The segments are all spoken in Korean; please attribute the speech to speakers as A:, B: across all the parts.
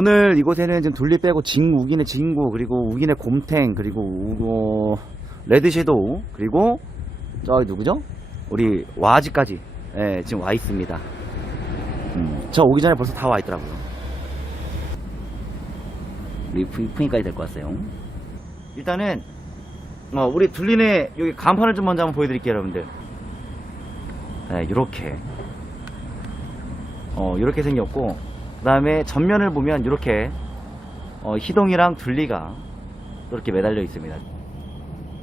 A: 오늘 이곳에는 지금 둘리 빼고 진 우긴의 진구 그리고 우긴의 곰탱 그리고 우, 어, 레드 섀도우 그리고 저기 누구죠? 우리 와지까지 예, 지금 와 있습니다. 음, 저 오기 전에 벌써 다 와 있더라고요. 우리 푸- 푸니까지 될 것 같아요. 일단은 어, 우리 둘리네 여기 간판을 좀 먼저 한번 보여드릴게요, 여러분들. 네, 이렇게 어, 이렇게 생겼고 그 다음에 전면을 보면 이렇게 어, 희동이랑 둘리가 이렇게 매달려 있습니다.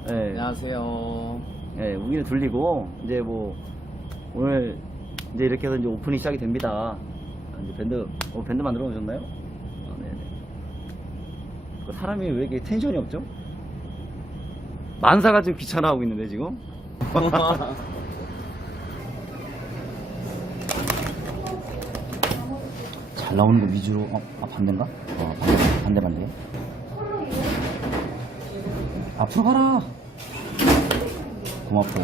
A: 네,
B: 안녕하세요.
A: 네, 우기는 둘리고 이제 뭐 오늘 이제 이렇게 해서 이제 오픈이 시작이 됩니다. 아, 이제 밴드 어, 밴드 만들어 오셨나요? 아, 네네. 그 사람이 왜 이렇게 텐션이 없죠? 만사가 지금 귀찮아하고 있는데 지금. 잘 나오는 거 위주로? 어, 아 반대인가? 어 반대 반대 반대. 앞으로 가라! 고맙고.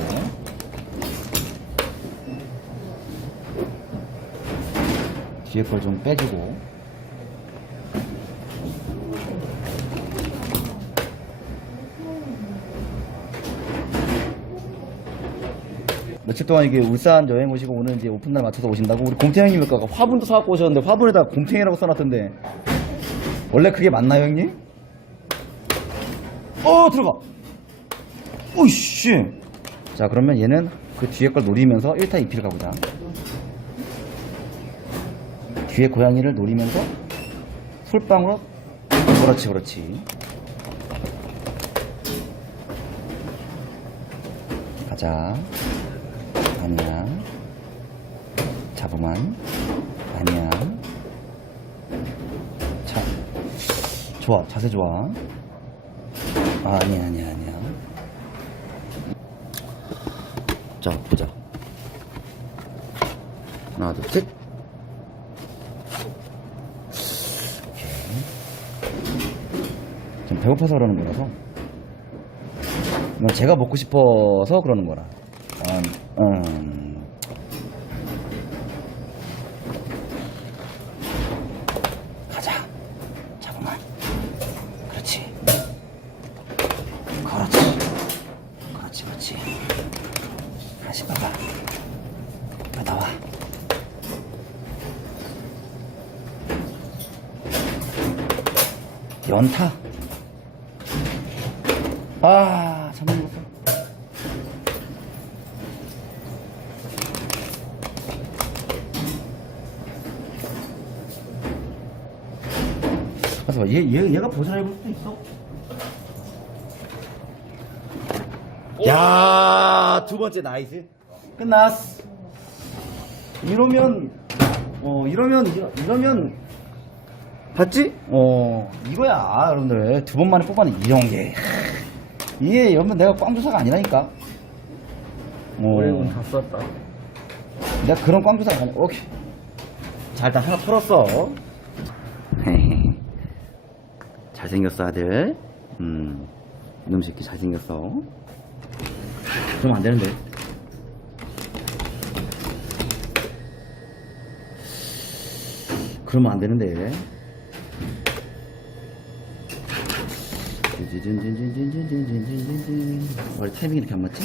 A: 뒤에 걸 좀 빼주고 며칠 동안 이게 울산 여행 오시고 오늘 이제 오픈날 맞춰서 오신다고 우리 곰탱 형님 까 화분도 사갖고 오셨는데 화분에다 곰탱이라고 써놨던데. 원래 그게 맞나요 형님? 어 들어가. 오이씨. 자 그러면 얘는 그 뒤에 걸 노리면서 1타 2피를 가보자. 뒤에 고양이를 노리면서 풀빵으로. 그렇지 그렇지. 가자 아니야. 잡으만. 아니야. 자 좋아. 자세 좋아. 아, 아니야 아니야 아니야. 자 보자. 하나 둘셋. 좀 배고파서 그러는 거라서. 이건 제가 먹고 싶어서 그러는 거라 음, 음. 가자. 잡으면 그렇지. 그렇지. 그렇지 그렇지. 다시 봐봐. 빨리 나와? 연타 아 잠깐 먹었어 가서 얘, 얘, 얘가 보존해볼 수도 있어 야, 두 번째 나이스. 끝났어. 이러면, 어, 이러면, 이러- 이러면, 봤지? 어, 이거야, 여러분들. 두 번 만에 뽑아낸 이런 게. 이게, 여러분, 내가 꽝조사가 아니라니까. 어,
B: 오래군 다 썼다.
A: 내가 그런 꽝조사가 아니야. 오케이. 자, 일단 하나 풀었어. 잘생겼어, 아들. 음, 이놈 새끼 잘생겼어. 그러면 안 되는데. 그러면 안 되는데. 왜 타이밍이 이렇게 안 맞지?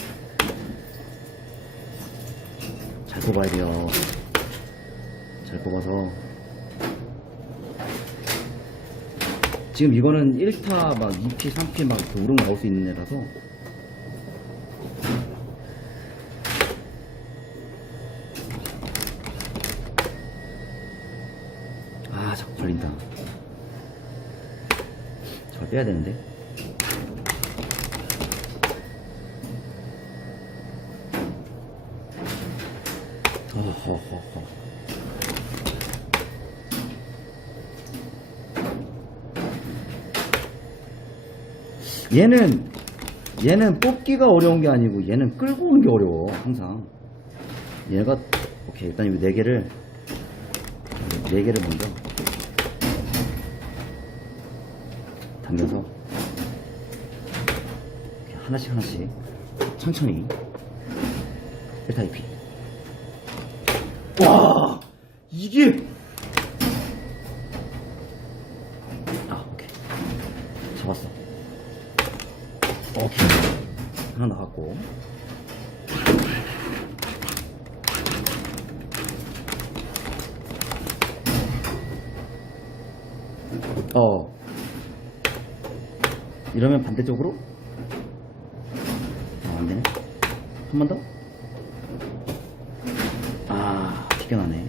A: 잘 뽑아야 돼요. 잘 뽑아서. 지금 이거는 1타 막 2피, 3피 막 이렇게 우릉 나올 수 있는 애라서. 아, 자꾸 걸린다. 저걸 빼야 되는데. 어허허허. 얘는 얘는 뽑기가 어려운 게 아니고 얘는 끌고 오는 게 어려워 항상. 얘가 오케이 일단 이 네 개를 네 개를 먼저 당겨서 하나씩 하나씩 천천히 1타 2피 와 이게 어. 이러면 반대쪽으로? 아, 안 되네. 한 번 더? 아, 튀겨나네.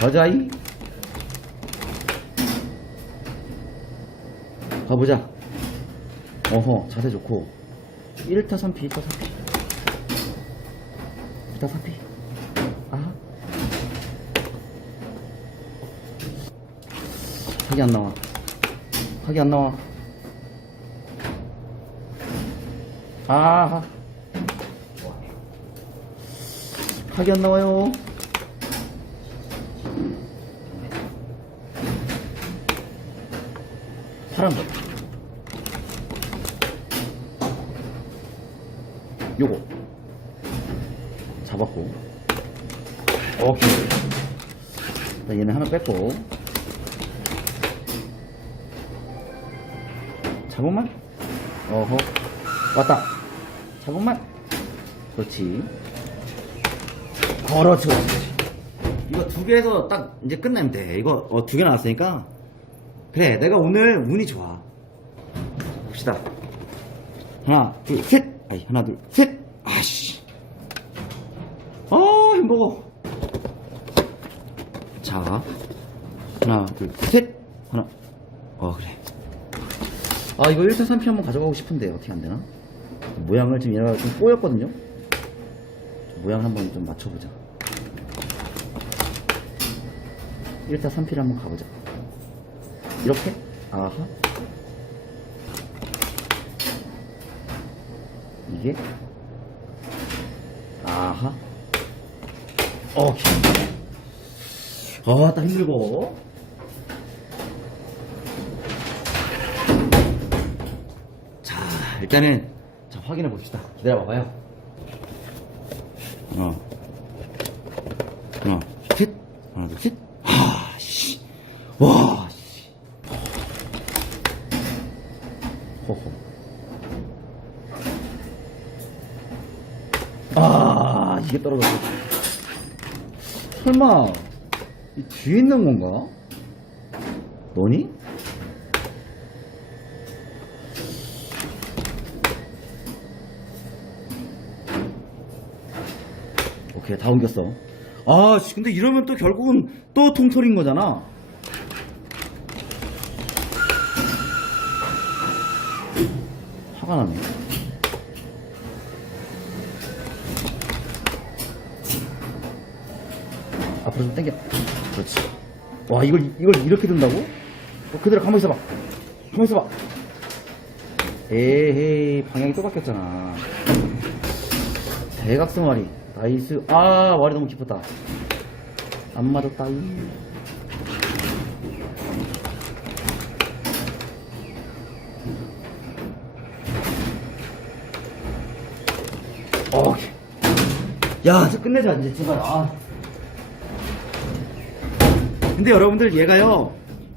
A: 가자이? 가보자. 어허, 자세 좋고. 1타 3피, 1타 3피. 1타 3피. 아. 각이 안 나와. 각이 안 나와. 아하. 각이 안 나와요. 파란 요거. 잡았고. 오케이. 자, 얘는 하나 뺐고. 자국만? 어허. 왔다. 자국만? 그렇지. 그렇지, 그렇지. 이거 두 개에서 딱 이제 끝내면 돼. 이거 어, 두 개 나왔으니까. 그래, 내가 오늘 운이 좋아. 봅시다. 하나, 둘, 셋! 아이, 하나, 둘, 셋! 아씨. 아, 햄버거. 자. 하나, 둘, 셋! 하나. 어, 그래. 아, 이거 1타 3피 한번 가져가고 싶은데, 어떻게 안 되나? 모양을 지금 얘가 좀 꼬였거든요? 모양 한번 좀 맞춰보자. 1타 3피를 한번 가보자. 이렇게? 아하. 이게? 아하. 오케이. 아, 딱 힘들고. 자, 일단은, 자, 확인해 봅시다. 기다려 봐봐요. 하나, 하나, 셋. 하나, 둘, 셋. 하, 씨. 와, 씨. 호호. 아, 이게 떨어졌어. 설마, 이 뒤에 있는 건가? 너니? 오케이, 다 옮겼어. 아, 씨, 근데 이러면 또 결국은 또 통털인 거잖아. 화가 나네. 앞으로 좀 당겨. 그렇지. 와, 이걸, 이걸 이렇게 든다고? 어, 그대로 가만히 있어봐. 가만히 있어봐. 에헤이, 방향이 또 바뀌었잖아. 대각선 와리. 나이스. 아, 와리 너무 깊었다. 안 맞았다. 이. 오케이. 야, 이제 끝내자, 이제 제발. 아. 근데 여러분들 얘가요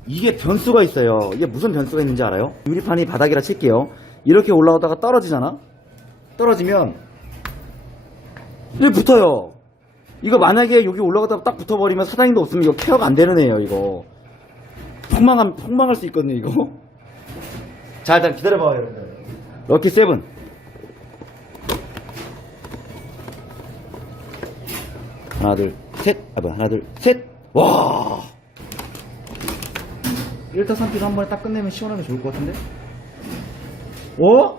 A: 이게 변수가 있어요. 이게 무슨 변수가 있는지 알아요? 유리판이 바닥이라 칠게요. 이렇게 올라오다가 떨어지잖아? 떨어지면 이게 붙어요. 이거 만약에 여기 올라가다가 딱 붙어버리면 사장님도 없으면 이거 케어가 안 되는 애예요 이거. 폭망한, 폭망할 수 있거든요 이거. 자 일단 기다려봐요 여러분들. 럭키 세븐. 하나 둘셋. 아 하나 둘셋와 1타 3피도 한 번에 딱 끝내면 시원하게 좋을 것 같은데? 어?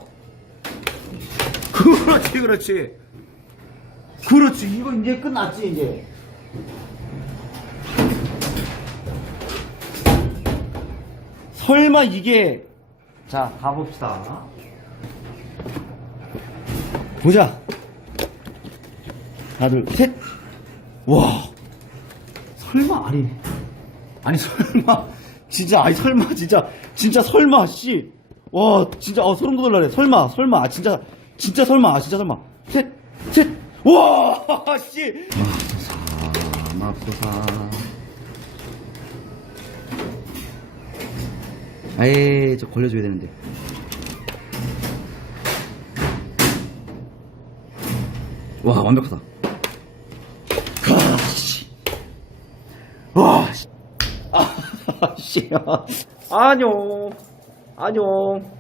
A: 그렇지, 그렇지. 그렇지. 이거 이제 끝났지, 이제. 설마 이게. 자, 가봅시다. 보자. 하나, 둘, 셋. 와. 설마, 아니. 아니, 설마. 진짜, 아니, 설마, 진짜. 진짜 설마, 씨. 와, 진짜, 어, 소름 돋을라네. 설마, 설마. 아, 진짜, 진짜 설마, 아, 진짜 설마. 셋, 셋. 와, 씨. 맙소사, 맙소사. 아예, 저 걸려줘야 되는데. 와, 완벽하다. 가, 씨. 와, 씨. 아, 씨. 안녕. 안녕.